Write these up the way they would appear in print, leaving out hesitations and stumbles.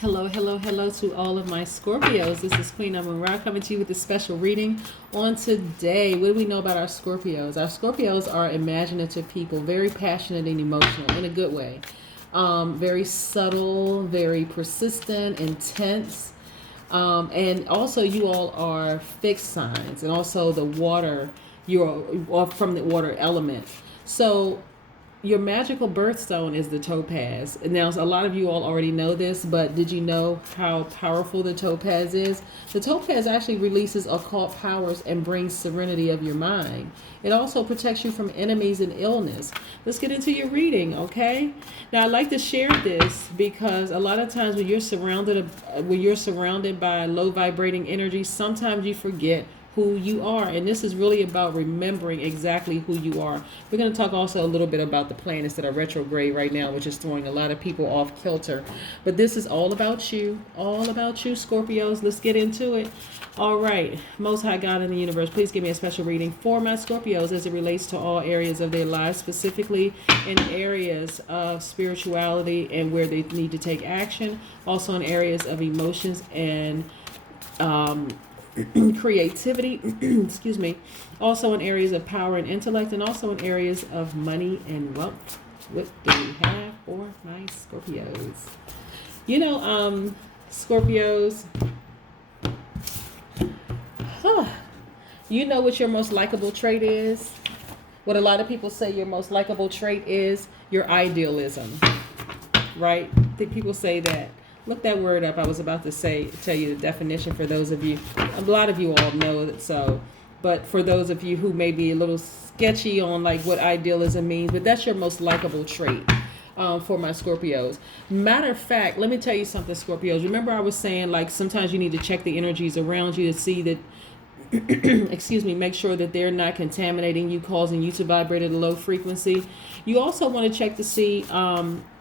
Hello, hello, hello to all of my Scorpios. This is Queen Amun Ra coming to you with a special reading on today. What do we know about our Scorpios? Our Scorpios are imaginative people, very passionate and emotional in a good way. Very subtle, very persistent, intense. And also you all are fixed signs, and also the water, you're from the water element. So your magical birthstone is the topaz. Now, a lot of you all already know this, but did you know how powerful the topaz is? The topaz actually releases occult powers and brings serenity of your mind. It also protects you from enemies and illness. Let's get into your reading, okay? Now, I like to share this because a lot of times when you're surrounded by low vibrating energy, sometimes you forget who you are, and this is really about remembering exactly who you are. We're going to talk also a little bit about the planets that are retrograde right now, which is throwing a lot of people off kilter, but this is all about you, Scorpios. Let's get into it. All right, Most High God in the universe, please give me a special reading for my Scorpios as it relates to all areas of their lives, specifically in areas of spirituality and where they need to take action, also in areas of emotions and creativity, excuse me, also in areas of power and intellect, and also in areas of money and wealth. What do we have for my Scorpios? Scorpios, you know what your most likable trait is? What a lot of people say your most likable trait is your idealism, right? I think people say that. Look that word up. I was about to tell you the definition for those of you. A lot of you all know that, so, but for those of you who may be a little sketchy on like what idealism means, but that's your most likable trait for my Scorpios. Matter of fact, let me tell you something, Scorpios. Remember I was saying like sometimes you need to check the energies around you to see that excuse me, make sure that they're not contaminating you, causing you to vibrate at a low frequency. You also want to check to see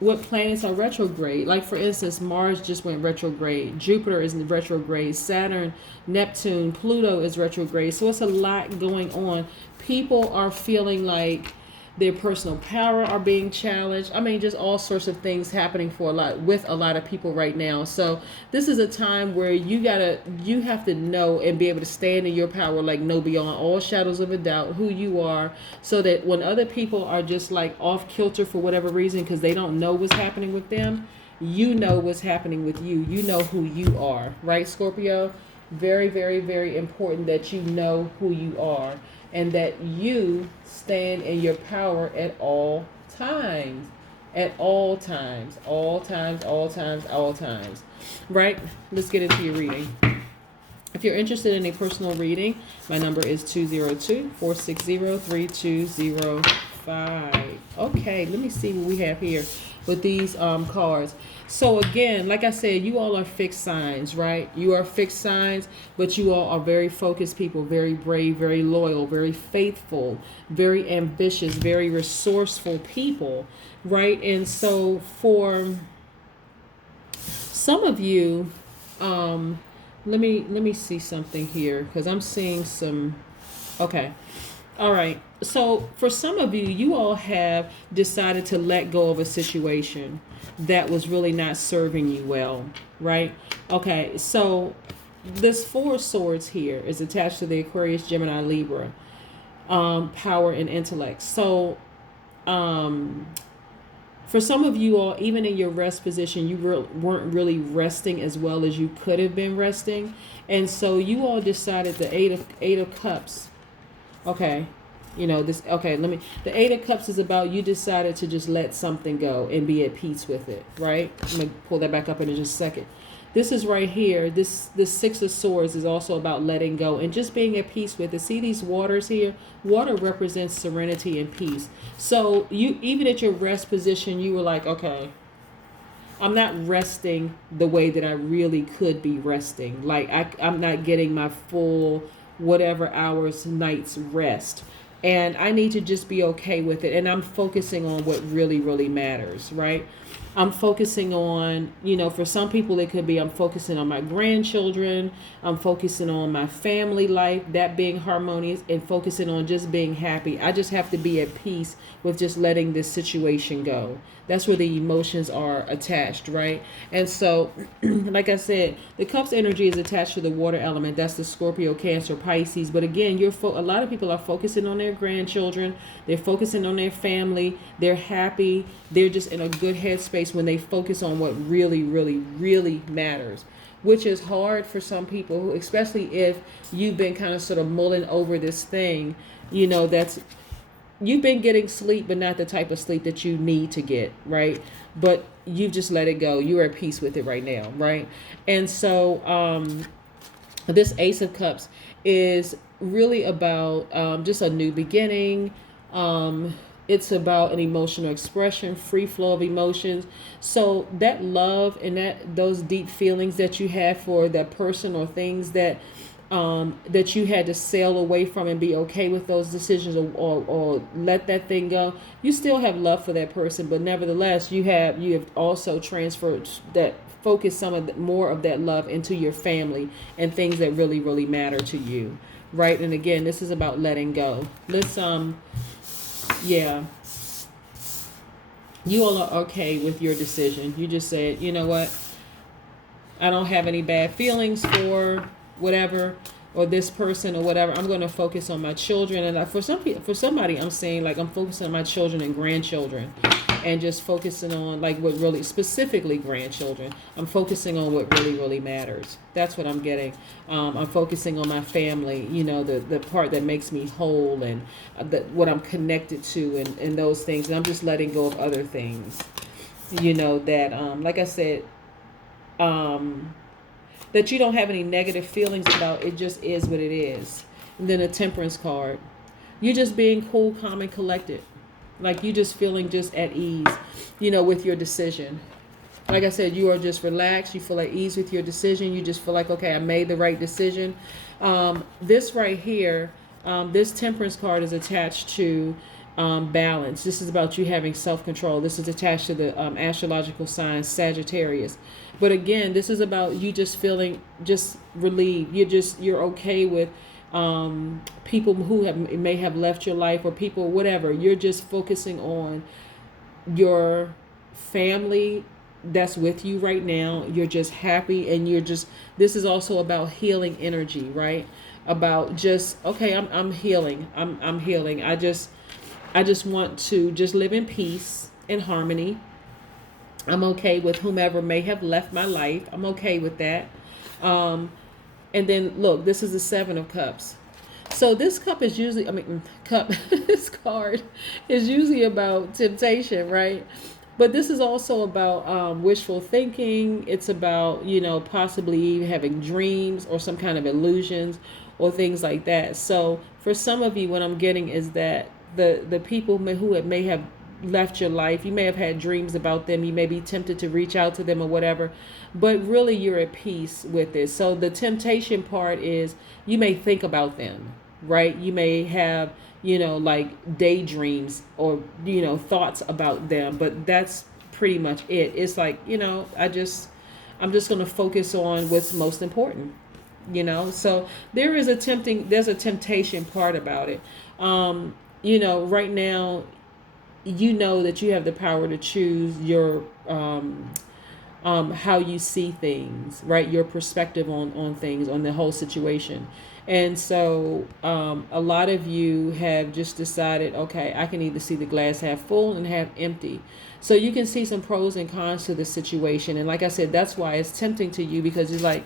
what planets are retrograde. Like for instance, Mars just went retrograde, Jupiter is in retrograde, Saturn, Neptune, Pluto is retrograde. So it's a lot going on. People are feeling like their personal power are being challenged. I mean, just all sorts of things happening with a lot of people right now. So this is a time where you have to know and be able to stand in your power, like know beyond all shadows of a doubt who you are, so that when other people are just like off kilter for whatever reason because they don't know what's happening with them, you know what's happening with you. You know who you are, right, Scorpio? Very, very, very important that you know who you are and that you stand in your power at all times. At all times. All times, all times, all times. Right? Let's get into your reading. If you're interested in a personal reading, my number is 202-460-3205. Okay, let me see what we have here with these cards. So again, like I said, you all are fixed signs, right? You are fixed signs, but you all are very focused people, very brave, very loyal, very faithful, very ambitious, very resourceful people, right? And so for some of you, let me see something here because I'm seeing some. Okay. All right. So for some of you, you all have decided to let go of a situation that was really not serving you well, right? Okay. So this Four of Swords here is attached to the Aquarius, Gemini, Libra, power and intellect. So, for some of you all, even in your rest position, you weren't really resting as well as you could have been resting. And so you all decided the Eight of Cups. Okay. The Eight of Cups is about you decided to just let something go and be at peace with it, right? I'm going to pull that back up in just a second. This is right here. This Six of Swords is also about letting go and just being at peace with it. See these waters here? Water represents serenity and peace. So you, even at your rest position, you were like, okay, I'm not resting the way that I really could be resting. Like I'm not getting my full whatever hours, nights rest. And I need to just be okay with it. And I'm focusing on what really, really matters, right? I'm focusing on, you know, for some people it could be I'm focusing on my grandchildren, I'm focusing on my family life, that being harmonious, and focusing on just being happy. I just have to be at peace with just letting this situation go. That's where the emotions are attached, right? And so, like I said, the Cups energy is attached to the water element. That's the Scorpio, Cancer, Pisces. But again, a lot of people are focusing on their grandchildren. They're focusing on their family. They're happy. They're just in a good headspace when they focus on what really, really, really matters, which is hard for some people, especially if you've been kind of sort of mulling over this thing, you know, that's, you've been getting sleep, but not the type of sleep that you need to get, right? But you've just let it go. You're at peace with it right now, right? And so this Ace of Cups is really about just a new beginning. It's about an emotional expression, free flow of emotions. So that love and those deep feelings that you have for that person or things that that you had to sail away from and be okay with those decisions, or let that thing go. You still have love for that person, but nevertheless, you have also transferred that focus more of that love into your family and things that really, really matter to you, right? And again, this is about letting go. Let's yeah. You all are okay with your decision. You just said, you know what? I don't have any bad feelings for whatever or this person or whatever. I'm going to focus on my children. And for somebody, I'm saying like I'm focusing on my children and grandchildren, and just focusing on like what really, specifically grandchildren. I'm focusing on what really, really matters. That's what I'm getting. I'm focusing on my family, you know, the part that makes me whole, and what I'm connected to, and those things. And I'm just letting go of other things, you know, that, like I said, that you don't have any negative feelings about. It just is what it is. And then a Temperance card. You're just being cool, calm, and collected. Like you just feeling just at ease, you know, with your decision. Like I said, you are just relaxed. You feel at ease with your decision. You just feel like, okay, I made the right decision. This right here, this Temperance card is attached to balance. This is about you having self-control. This is attached to the astrological sign Sagittarius. But again, this is about you just feeling just relieved. You're okay with people who may have left your life, or people, whatever. You're just focusing on your family that's with you right now. You're just happy, and this is also about healing energy, right? About just, okay, I'm healing. I'm healing. I just want to just live in peace and harmony. I'm okay with whomever may have left my life. I'm okay with that. And then look, this is the Seven of Cups. So this cup is usually, this card is usually about temptation, right? But this is also about wishful thinking. It's about, you know, possibly having dreams or some kind of illusions or things like that. So for some of you, what I'm getting is that the people who may have left your life, you may have had dreams about them, you may be tempted to reach out to them or whatever, but really you're at peace with it. So the temptation part is you may think about them, right? You may have, you know, like daydreams or, you know, thoughts about them, but that's pretty much it. It's like, you know, I'm just going to focus on what's most important, you know? So there's a temptation part about it. You know, right now, you know that you have the power to choose your how you see things, right? Your perspective on things, on the whole situation. And so a lot of you have just decided, okay, I can either see the glass half full and half empty. So you can see some pros and cons to the situation. And like I said, that's why it's tempting to you, because it's like,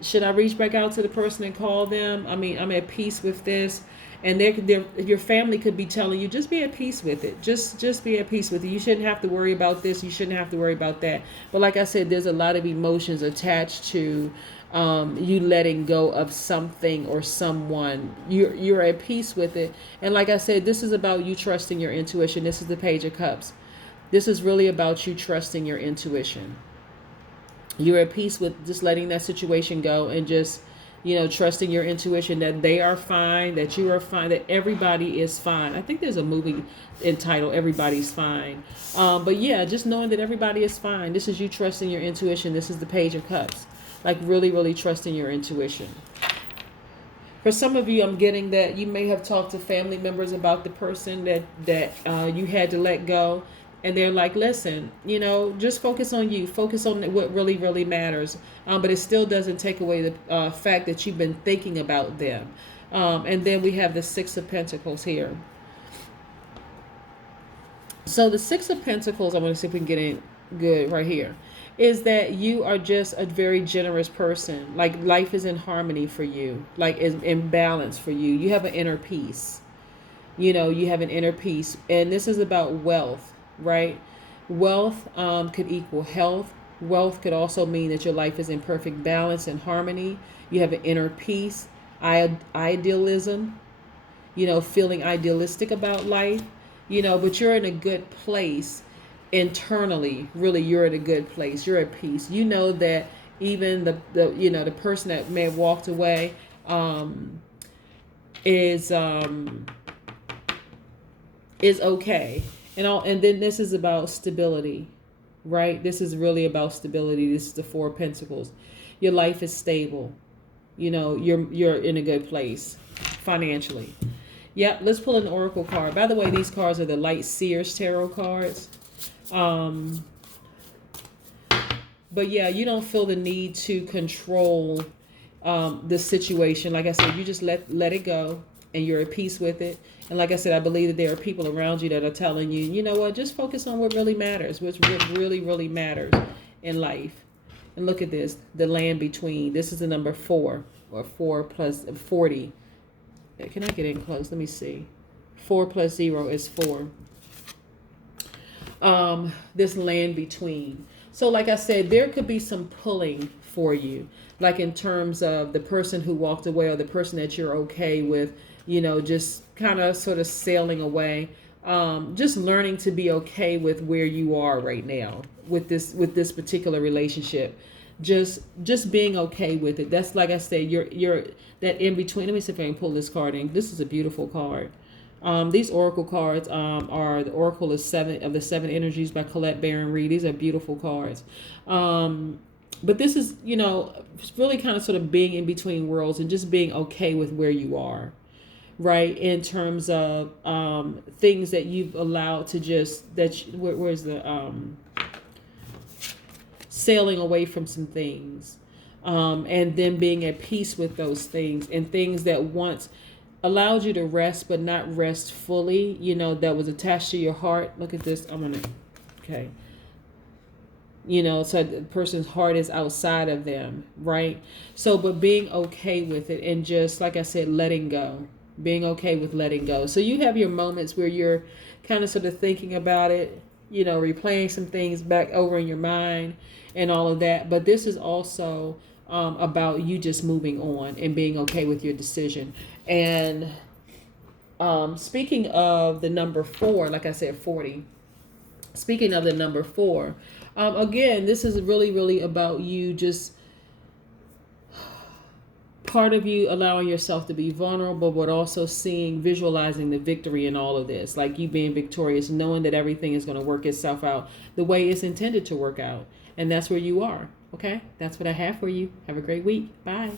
should I reach back out to the person and call them? I mean, I'm at peace with this. And your family could be telling you, just be at peace with it. Just be at peace with it. You shouldn't have to worry about this. You shouldn't have to worry about that. But like I said, there's a lot of emotions attached to you letting go of something or someone. You're at peace with it. And like I said, this is about you trusting your intuition. This is the Page of Cups. This is really about you trusting your intuition. You're at peace with just letting that situation go and just Trusting your intuition that they are fine, that you are fine, that everybody is fine. I think there's a movie entitled Everybody's Fine. But yeah, just knowing that everybody is fine. This is you trusting your intuition. This is the Page of Cups. Like really, really trusting your intuition. For some of you, I'm getting that you may have talked to family members about the person that you had to let go. And they're like, listen, just focus on you. Focus on what really, really matters. But it still doesn't take away the fact that you've been thinking about them. And then we have the Six of Pentacles here. So the Six of Pentacles, I want to see if we can get in good right here, is that you are just a very generous person. Like life is in harmony for you, like is in balance for you. You have an inner peace. You have an inner peace. And this is about wealth. Right? Wealth could equal health. Wealth could also mean that your life is in perfect balance and harmony. You have an inner peace, idealism, feeling idealistic about life, but you're in a good place internally. Really, you're in a good place. You're at peace. You know that even the person that may have walked away is okay. And then this is about stability, right? This is really about stability. This is the Four of Pentacles. Your life is stable. You're in a good place financially. Yeah, let's pull an oracle card. By the way, these cards are the Light Seers Tarot cards. But yeah, you don't feel the need to control the situation. Like I said, you just let it go, and you're at peace with it. And like I said, I believe that there are people around you that are telling you, you know what, just focus on what really matters, what really, really matters in life. And look at this, the land between. This is the number 4, or 4 plus 40. Can I get in close? Let me see. 4 plus 0 is 4. This land between. So like I said, there could be some pulling for you, like in terms of the person who walked away or the person that you're okay with, just kind of sort of sailing away. Just learning to be okay with where you are right now with this particular relationship. Just being okay with it. That's, like I said, you're that in between. Let me see if I can pull this card in. This is a beautiful card. These oracle cards are the Oracle of the Seven Energies by Colette Baron Reed. These are beautiful cards. But this is, really kind of sort of being in between worlds and just being okay with where you are, right? In terms of things that you've allowed to just, where's the sailing away from some things, and then being at peace with those things, and things that once allowed you to rest but not rest fully, that was attached to your heart. Look at this. Okay. So the person's heart is outside of them, right? So, but being okay with it, and just, like I said, letting go, being okay with letting go. So you have your moments where you're kind of sort of thinking about it, replaying some things back over in your mind and all of that. But this is also about you just moving on and being okay with your decision. And speaking of the number 4, like I said, 40. Speaking of the number 4, again, this is really, really about you just, part of you allowing yourself to be vulnerable, but also visualizing the victory in all of this. Like you being victorious, knowing that everything is going to work itself out the way it's intended to work out. And that's where you are. Okay, that's what I have for you. Have a great week. Bye.